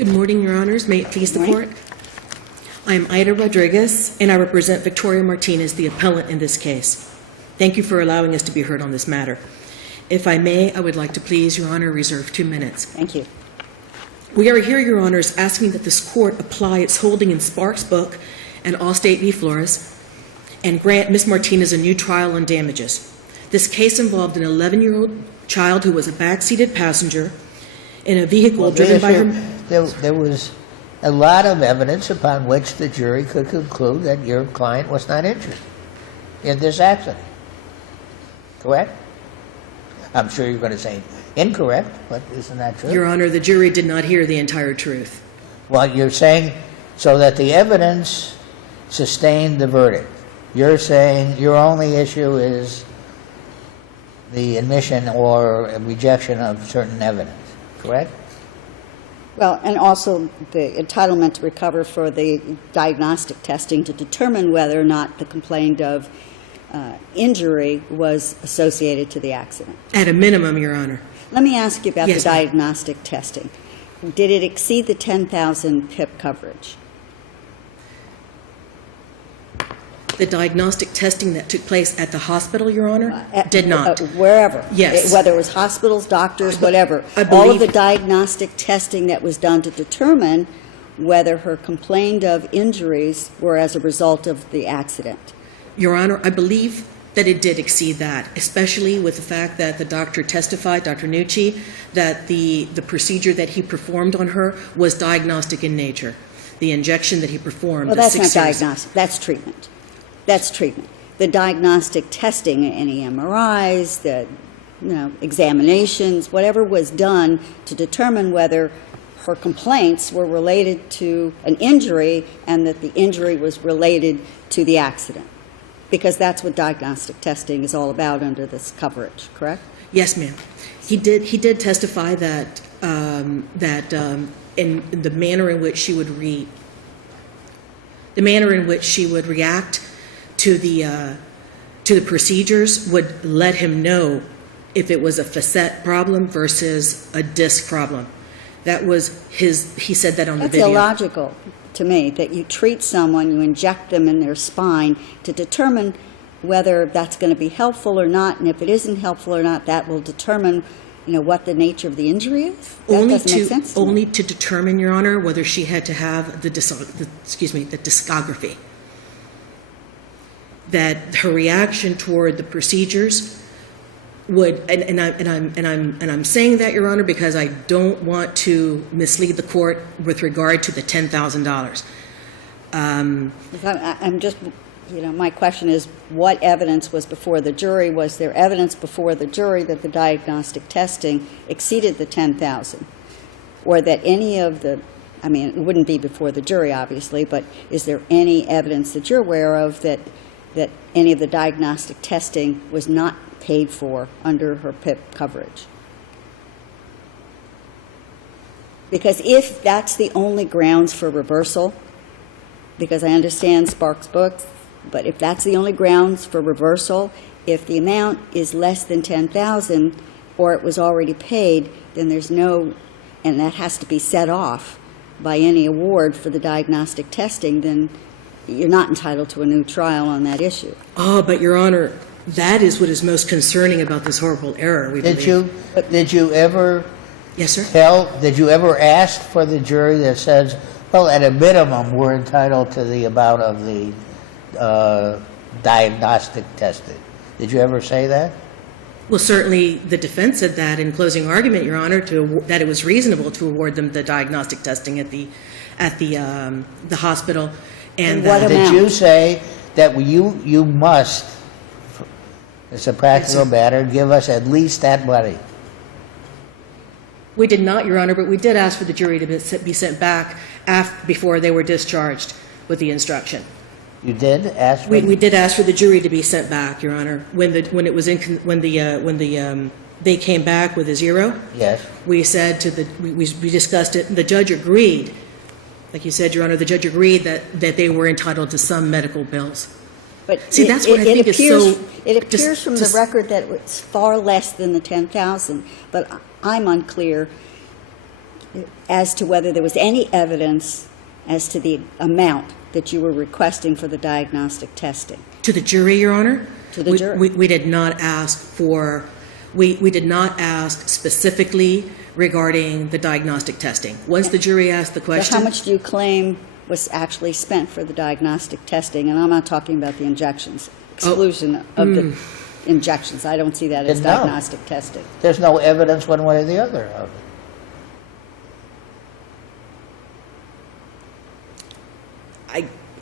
Good morning, Your Honors. May it please the Court? I am Ida Rodriguez, and I represent Victoria Martinez, the appellant in this case. Thank you for allowing us to be heard on this matter. If I may, I would like to please, Your Honor, reserve 2 minutes. Thank you. We are here, Your Honors, asking that this Court apply its holding in Sparks' book and Allstate v. Flores and grant Ms. Martinez a new trial on damages. This case involved an 11-year-old child who was a backseated passenger in a vehicle driven by her... There was a lot of evidence upon which the jury could conclude that your client was not injured in this accident. Correct? I'm sure you're going to say incorrect, but isn't that true? Your Honor, the jury did not hear the entire truth. Well, you're saying so that the evidence sustained the verdict. You're saying your only issue is the admission or rejection of certain evidence, correct? Well, and also the entitlement to recover for the diagnostic testing to determine whether or not the complained of injury was associated to the accident. At a minimum, Your Honor. Let me ask you about Yes, the ma'am. diagnostic testing. Did it exceed the 10,000 PIP coverage? The diagnostic testing that took place at the hospital, Your Honor, did not. Wherever. Yes. Whether it was hospitals, doctors, whatever. I All of believe- the diagnostic testing that was done to determine whether her complained of injuries were as a result of the accident. Your Honor, I believe that it did exceed that, especially with the fact that the doctor testified, Dr. Nucci, that the procedure that he performed on her was diagnostic in nature. The injection that he performed. Well, the that's not 6 years- diagnostic. That's treatment. That's treatment. The diagnostic testing, any MRIs, the examinations, whatever was done to determine whether her complaints were related to an injury and that the injury was related to the accident. Because that's what diagnostic testing is all about under this coverage, correct? Yes, ma'am. He did testify that in the manner in which she would react to the procedures would let him know if it was a facet problem versus a disc problem. That was he said that on the video. That's illogical to me, that you treat someone, you inject them in their spine to determine whether that's going to be helpful or not, and if it isn't helpful or not, that will determine, what the nature of the injury is? That doesn't make sense to me. Only to determine, Your Honor, whether she had to have the discography. That her reaction toward the procedures would, and I'm saying that, Your Honor, because I don't want to mislead the court with regard to the $10,000. I'm just, my question is, what evidence was before the jury? Was there evidence before the jury that the diagnostic testing exceeded the $10,000? Or that any of the, it wouldn't be before the jury, obviously, but is there any evidence that you're aware of that any of the diagnostic testing was not paid for under her PIP coverage? Because if that's the only grounds for reversal, because I understand Sparks' books, but if that's the only grounds for reversal, if the amount is less than $10,000 or it was already paid, then there's no, and that has to be set off by any award for the diagnostic testing, then you're not entitled to a new trial on that issue. Oh, but Your Honor, that is what is most concerning about this horrible error. Did you ever Yes, sir. did you ever ask for the jury that says, well, at a minimum, we're entitled to the amount of the diagnostic testing? Did you ever say that? Well, certainly the defense said that in closing argument, Your Honor, that it was reasonable to award them the diagnostic testing at the hospital. And what Did you say that you must, it's a practical matter, give us at least that money? We did not, Your Honor, but we did ask for the jury to be sent back before they were discharged with the instruction. You did ask for We did ask for the jury to be sent back, Your Honor, when they came back with a zero. Yes. We said we discussed it, and the judge agreed. Like you said, Your Honor, the judge agreed that they were entitled to some medical bills. But See, that's what I think is so... It appears from the record that it's far less than the $10,000, but I'm unclear. as to whether there was any evidence as to the amount that you were requesting for the diagnostic testing. To the jury, Your Honor? To the jury. We did not ask for, we did not ask specifically regarding the diagnostic testing. Once the jury asked the question. So how much do you claim was actually spent for the diagnostic testing? And I'm not talking about the injections, exclusion of the injections. I don't see that as No. diagnostic testing. There's no evidence one way or the other of it.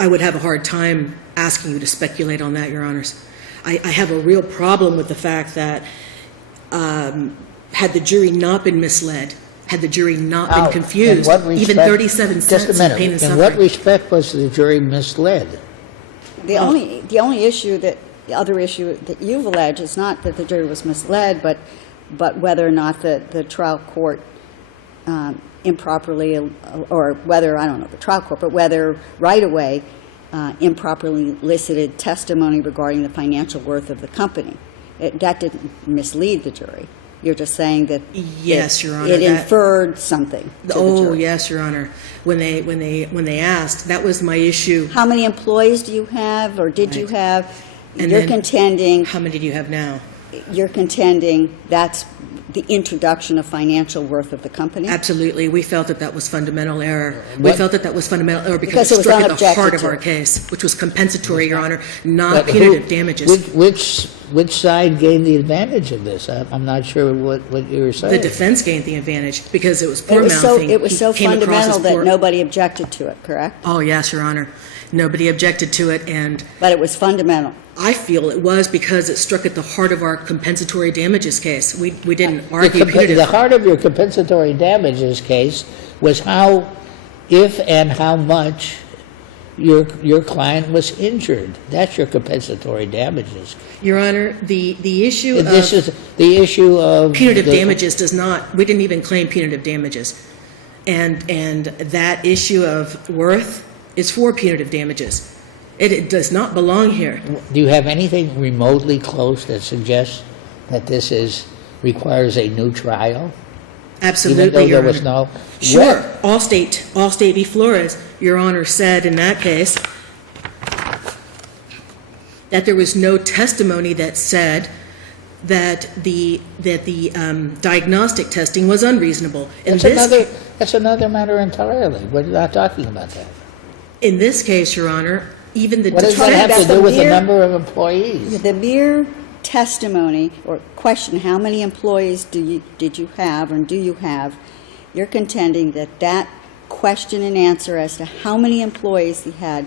I would have a hard time asking you to speculate on that, Your Honors. I have a real problem with the fact that had the jury not been misled, had the jury not been confused, in what respect, even 37 just a cents in minute, pain and in suffering. what respect was the jury misled? The only issue that, the other issue that you've alleged is not that the jury was misled, but whether or not the trial court improperly, or whether, I don't know, the trial court, but whether right away improperly elicited testimony regarding the financial worth of the company. That didn't mislead the jury. You're just saying that Yes, Your Honor. it inferred something to the jury. Yes, Your Honor. When they asked, that was my issue. How many employees do you have, or did you Right. have? And You're then contending. How many do you have now? You're contending that's the introduction of financial worth of the company? Absolutely. We felt that that was fundamental error. We felt that that was fundamental error Because because it it was struck at the unobjected heart of to. our case, which was compensatory, Your Honor, not But punitive who- damages. Which side gained the advantage of this? I'm not sure what you were saying. The defense gained the advantage because it was poor It was so, mouthing. it was so He came across as fundamental that poor- nobody objected to it, correct? Oh, yes, Your Honor. Nobody objected to it, and But it was fundamental. I feel it was because it struck at the heart of our compensatory damages case. We didn't The argue punitive. heart of your compensatory damages case was how, if and how much your client was injured. That's your compensatory damages. Your Honor, the issue This of is the issue of punitive the- damages does not, we didn't even claim punitive damages. And that issue of worth is for punitive damages. It does not belong here. Do you have anything remotely close that suggests that this requires a new trial? Absolutely, Even though Your there was Honor. no... Sure. Allstate v. Flores, Your Honor, said in that case that there was no testimony that said that the diagnostic testing was unreasonable. That's another matter entirely. We're not talking about that. In this case, Your Honor, even the What does that defense... have to the do with the mere- number of employees? The mere testimony or question, how many employees did you have and do you have, you're contending that question and answer as to how many employees he had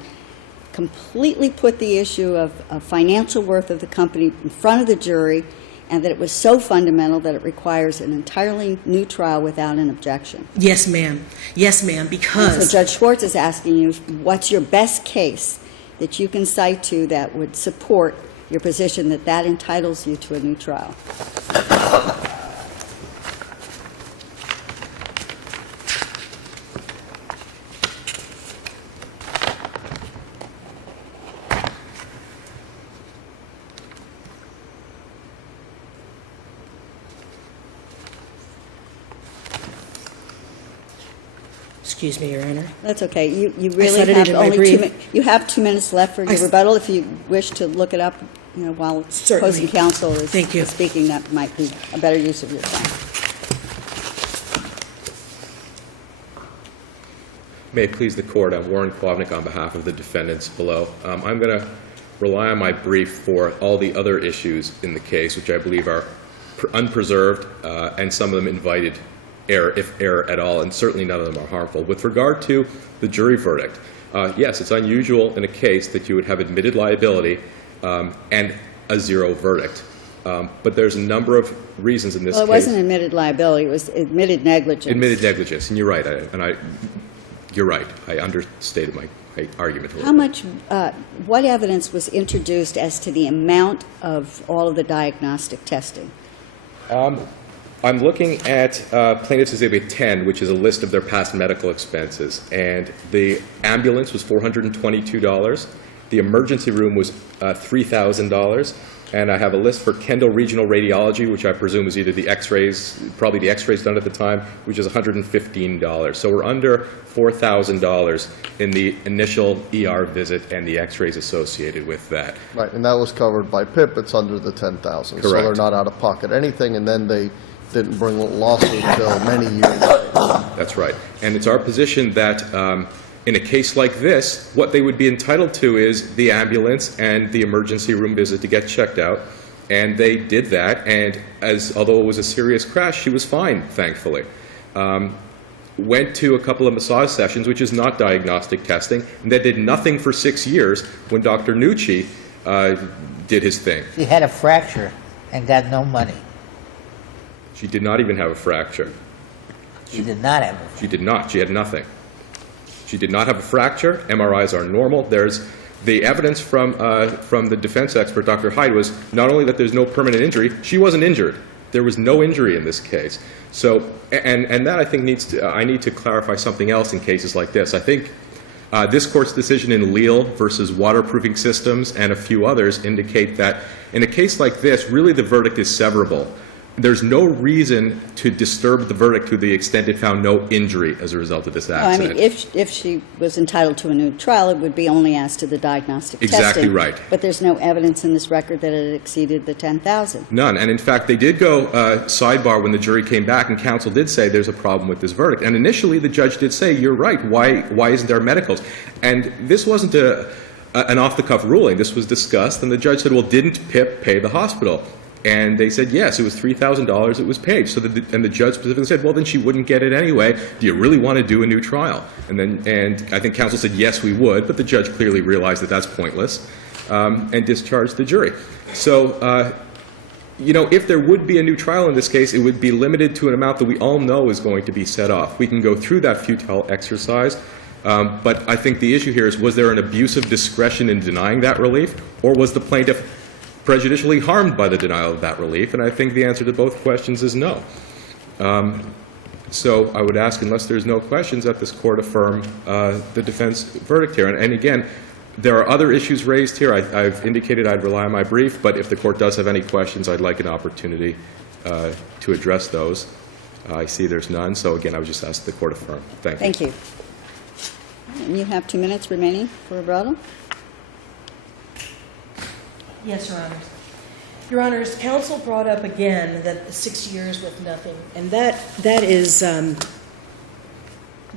completely put the issue of financial worth of the company in front of the jury, and that it was so fundamental that it requires an entirely new trial without an objection. Yes, ma'am. Yes, ma'am, And because... so Judge Schwartz is asking you, what's your best case that you can cite to that would support your position that entitles you to a new trial? Excuse me, Your Honor. That's okay. You really cited have it in my only brief. you have 2 minutes left for your rebuttal. If you wish to look it up, while Certainly. opposing counsel is Thank you. speaking, that might be a better use of your time. May it please the Court, I'm Warren Klavnik on behalf of the defendants below. I'm going to rely on my brief for all the other issues in the case, which I believe are unpreserved, and some of them invited error, if error at all, and certainly none of them are harmful. With regard to the jury verdict, yes, it's unusual in a case that you would have admitted liability and a zero verdict. But there's a number of reasons in this Well, it case. wasn't admitted liability. It was admitted negligence. Admitted negligence, and you're right. You're right. I understated my argument a little How bit. much, what evidence was introduced as to the amount of all of the diagnostic testing? I'm looking at Plaintiff's Exhibit 10, which is a list of their past medical expenses. And the ambulance was $422. The emergency room was $3,000. and I have a list for Kendall Regional Radiology, which I presume is either the x-rays, probably the x-rays done at the time, which is $115. So we're under $4,000 in the initial ER visit and the x-rays associated with that. Right, and that was covered by PIP. It's under the 10,000. So they're Correct. not out of pocket anything, and then they didn't bring a lawsuit until many years later. That's right. And it's our position that in a case like this, what they would be entitled to is the ambulance and the emergency room visit to get checked out. And they did that, and although it was a serious crash, she was fine, thankfully. Went to a couple of massage sessions, which is not diagnostic testing, and they did nothing for 6 years when Dr. Nucci did his thing. She had a fracture and got no money. She did not even have a fracture. She did not have a She did not. She had nothing. She did not have a fracture. MRIs are normal. There's the evidence from the defense expert, Dr. Hyde, was not only that there's no permanent injury, she wasn't injured. There was no injury in this case. So, and that I think I need to clarify something else in cases like this. I think this court's decision in Leal versus waterproofing systems and a few others indicate that in a case like this, really the verdict is severable. There's no reason to disturb the verdict to the extent it found no injury as a result of this accident. I mean, if she was entitled to a new trial, it would be only as to the diagnostic testing. Exactly right. But there's no evidence in this record that it exceeded the 10,000. None. And in fact, they did go sidebar when the jury came back, and counsel did say there's a problem with this verdict. And initially, the judge did say, you're right, why isn't there medicals? And this wasn't an off-the-cuff ruling. This was discussed, and the judge said, well, didn't PIP pay the hospital? And they said, yes, it was $3,000, it was paid. So and the judge specifically said, well, then she wouldn't get it anyway. Do you really want to do a new trial? And I think counsel said, yes, we would, but the judge clearly realized that that's pointless and discharged the jury. So, if there would be a new trial in this case, it would be limited to an amount that we all know is going to be set off. We can go through that futile exercise, but I think the issue here is, was there an abuse of discretion in denying that relief, or was the plaintiff prejudicially harmed by the denial of that relief? And I think the answer to both questions is no. So I would ask, unless there's no questions, that this court affirm the defense verdict here. And again, there are other issues raised here. I've indicated I'd rely on my brief, but if the court does have any questions, I'd like an opportunity to address those. I see there's none, so again, I would just ask the court affirm. Thank you. Thank you. And you have 2 minutes remaining for rebuttal. Yes, Your Honors. Your Honors, counsel brought up again that the 6 years with nothing, and that is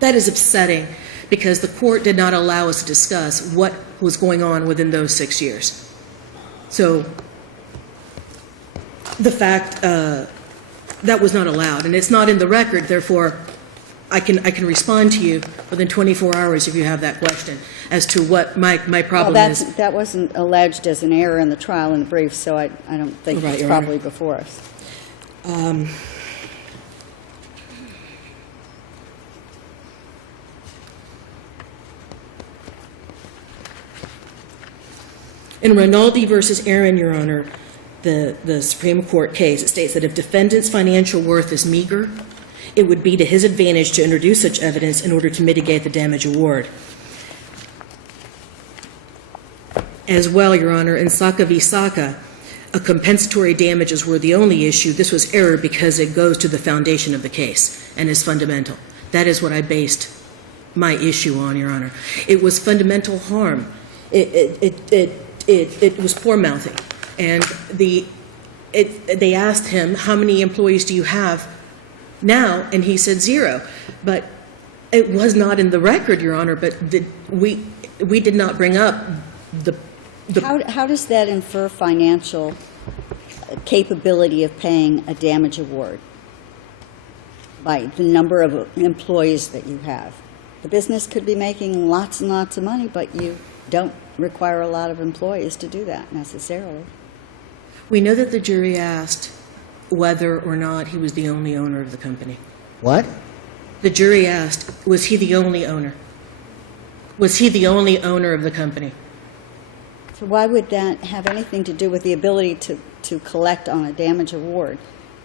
upsetting, because the court did not allow us to discuss what was going on within those 6 years. So the fact that was not allowed, and it's not in the record, therefore I can respond to you within 24 hours if you have that question as to what my problem is. That wasn't alleged as an error in the trial in the brief, so I don't think Right, it's Your probably Honor. before us. In Rinaldi versus Aaron, Your Honor, the Supreme Court case, it states that if defendant's financial worth is meager, it would be to his advantage to introduce such evidence in order to mitigate the damage award. As well, Your Honor, in Saka v. Saka, a compensatory damages were the only issue. This was error because it goes to the foundation of the case and is fundamental. That is what I based my issue on, Your Honor. It was fundamental harm. It was poor mouthing, and they asked him, how many employees do you have now? And he said 0. But it was not in the record, Your Honor. But we did not bring up the. How does that infer financial capability of paying a damage award by the number of employees that you have? The business could be making lots and lots of money, but you don't require a lot of employees to do that necessarily. We know that the jury asked whether or not he was the only owner of the company. What? The jury asked, was he the only owner? Was he the only owner of the company? So why would that have anything to do with the ability to collect on a damage award?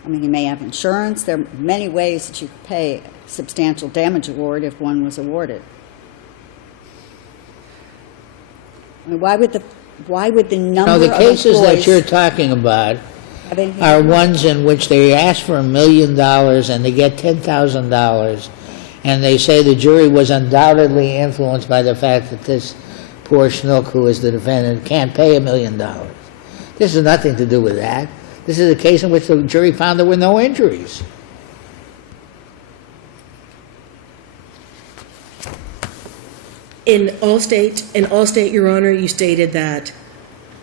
I mean, you may have insurance. There are many ways that you could pay a substantial damage award if one was awarded. I mean, why would Why would the number Now, of the cases that employees you're talking about have any- are ones in which they ask for $1 million and they get $10,000, and they say the jury was undoubtedly influenced by the fact that this poor schnook, who is the defendant, can't pay $1 million. This has nothing to do with that. This is a case in which the jury found there were no injuries. In Allstate, Your Honor, you stated that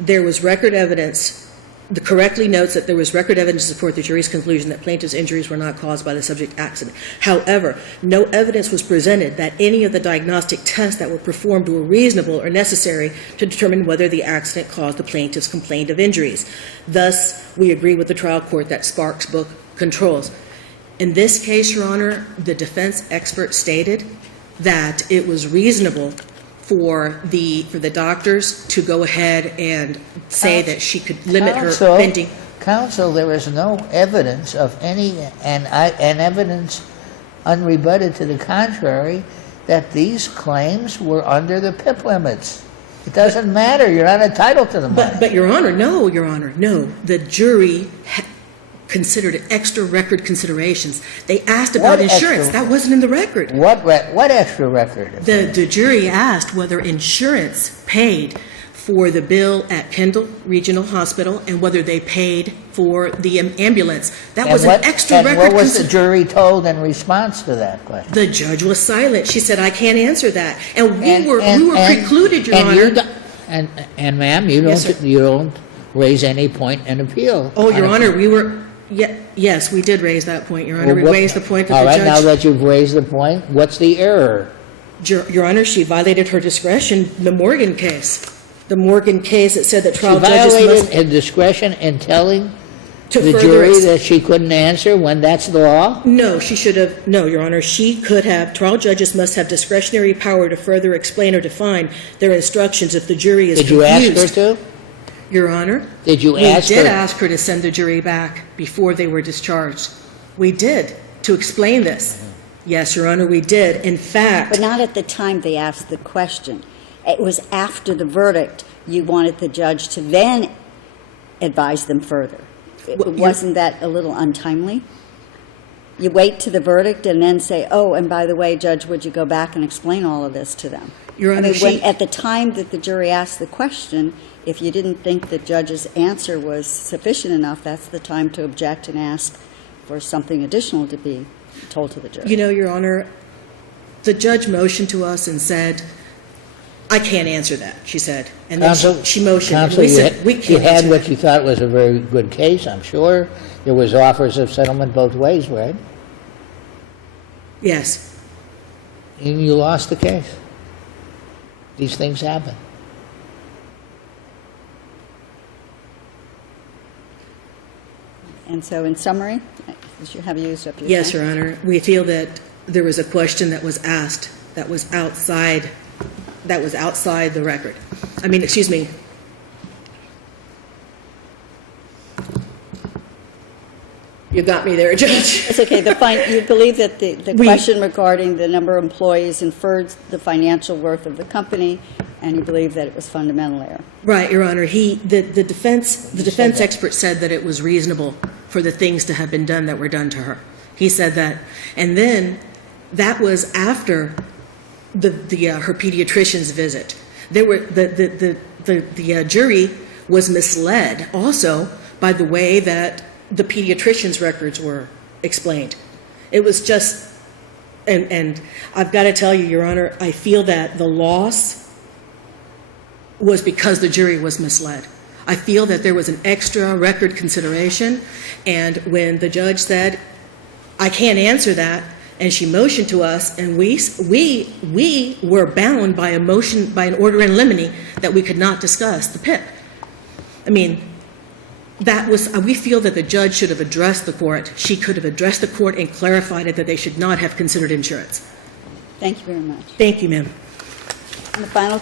there was record evidence, the correctly notes that there was record evidence to support the jury's conclusion that plaintiff's injuries were not caused by the subject accident. However, no evidence was presented that any of the diagnostic tests that were performed were reasonable or necessary to determine whether the accident caused the plaintiff's complaint of injuries. Thus, we agree with the trial court that Sparks' book controls. In this case, Your Honor, the defense expert stated that it was reasonable for the doctors to go ahead and say that she could limit her bending. Counsel, there is no evidence of any, and evidence unrebutted to the contrary, that these claims were under the PIP limits. It doesn't matter. You're not entitled to the money. But Your Honor, no, Your Honor, no. The jury considered extra record considerations. They asked about insurance. That wasn't in the record. What extra record? The jury asked whether insurance paid for the bill at Kendall Regional Hospital and whether they paid for the ambulance. That was an extra record. And what was the jury told in response to that question? The judge was silent. She said, "I can't answer that." And we were precluded, Your Honor. And ma'am, you don't raise any point in appeal. Oh, Your Honor, we were. Yes, we did raise that point, Your Honor. We raised the point that all the right, judge... now that you've raised the point, what's the error? Your Honor, she violated her discretion in the Morgan case. The Morgan case, it said that trial judges must... She violated her discretion in telling the further jury that she couldn't answer when that's the law? No, she should have... No, Your Honor, she could have... Trial judges must have discretionary power to further explain or define their instructions if the jury is confused. Did you ask her to? Your Honor? Did you ask her? We did ask her to send the jury back before they were discharged. We did, to explain this. Yes, Your Honor, we did. In fact... But not at the time they asked the question. It was after the verdict you wanted the judge to then advise them further. Wasn't that a little untimely? You wait to the verdict and then say, oh, and by the way, Judge, would you go back and explain all of this to them? Your Honor, at the time that the jury asked the question, if you didn't think the judge's answer was sufficient enough, that's the time to object and ask for something additional to be told to the jury. You know, Your Honor, the judge motioned to us and said, I can't answer that, she said. And then she motioned. Counsel, and we said, we can't you had answer what that. you thought was a very good case, I'm sure. There was offers of settlement both ways, right? Yes. And you lost the case. These things happen. And so in summary, have you used up your Yes, time? Your Honor. We feel that there was a question that was asked that was outside the record. I mean, excuse me. You got me there, Judge. It's okay. You believe that the question regarding the number of employees inferred the financial worth of the company, and you believe that it was fundamental error. Right, Your Honor. The defense expert said that it was reasonable for the things to have been done that were done to her. He said that. And then that was after her pediatrician's visit. The jury was misled also by the way that the pediatrician's records were explained. It was just, and I've got to tell you, Your Honor, I feel that the loss was because the jury was misled. I feel that there was an extra record consideration, and when the judge said, I can't answer that, and she motioned to us, and we were bound by an order in limine that we could not discuss the PIP. I mean, we feel that the judge should have addressed the court. She could have addressed the court and clarified it that they should not have considered insurance. Thank you very much. Thank you, ma'am. And the final